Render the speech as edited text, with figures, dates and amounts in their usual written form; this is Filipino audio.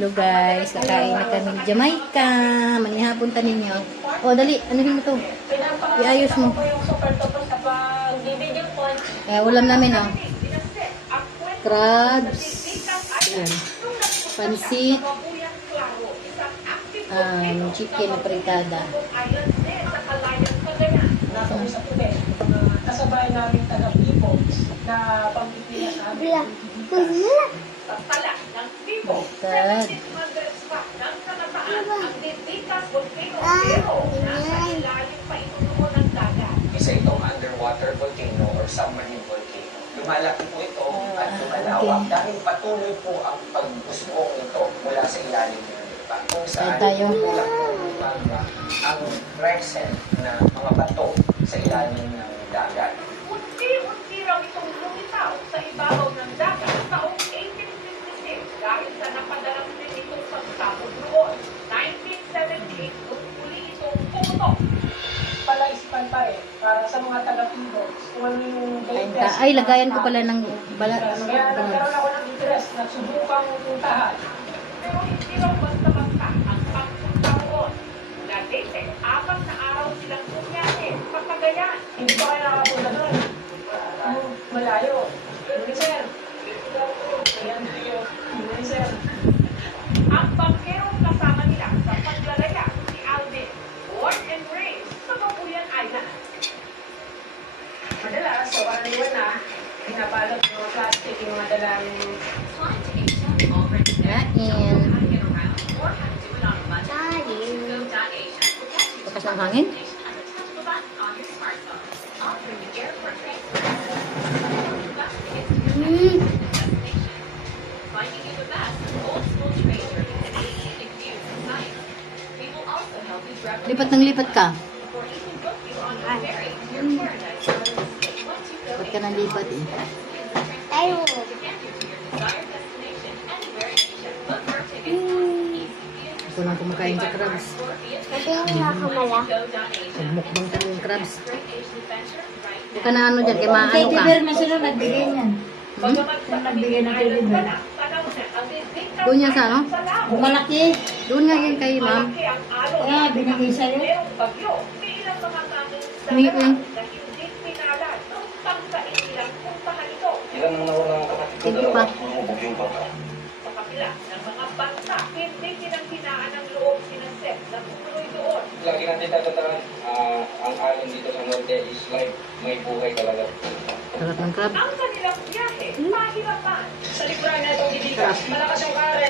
Hello guys, kakain na kami ni Jamaica. Manihapon ta ninyo. O dali, anuhin mo to. Iayos mo. Ulam namin crabs. Ayan. Pansit. Chicken na fritada. Kasabay namin taga-Pipos na pagpipila sa amin. Pagpala ng Pipos. Isa itong underwater volcano or submarine volcano. Lumalaki po ito at lumalawak dahil patuloy po ang pagbusbong nito mula sa ilalim ng lupa. Kung saan kulang po ang present na mga bato sa ilalim ng dagat. Unti-unti raw itong lumitaw sa ibabaw ng dagat taong 1856 dahil sa napadalas din itong pagsabog noon. 1978, uli itong pumutok. Palaispan pa rin para sa mga taga-Pibos kung ano yung latest. Ay, lagayan ko pala ng balat. Kaya nagkaroon ako ng interest na subukang puntahan. Pero hindi raw basta-basta ang pagpunta roon. Latete, 4 na araw silang bumiyahe sa Cagayan. Hindi pa kayo nakapunta doon. Malayo. Sir. Sir. Ang bangkerong kasama nila sa paglalaya si Alvin, born and raised sa Babuyan Island. Madalas, sa karaniwan na, pinabalot ng mga plastic yung mga dalang Bakas ng hangin. Lipat ng lipat ka. Lipat ka ng lipat eh. Tayo. Ako lang kumakain sa crabs. Mati yung nakamala. Magmukbang ka yung crabs. Huwag ka na ano dyan, kaya maano Teddy ka. bear, masunod nagbigay niyan. Saan nagbigay ng teddy bear? Doon niya sa ano? Kung malaki, Doon nga yan kay ma'am. binigay sa'yo. Humingi ko yan. Ilan ang nawalang kapatid ko, Thank you pa. lumubog yung bangka. Sa kapila ng mga bansa, hindi kinanghinaan ng loob sinasep na tumuloy doon. Lagi natin tatandaan, ang alon dito sa norte is like may buhay talaga. Sarap ng crab. Ang kanilang biyahe, mahirapan. Sa libraan na itong malakas yung kare.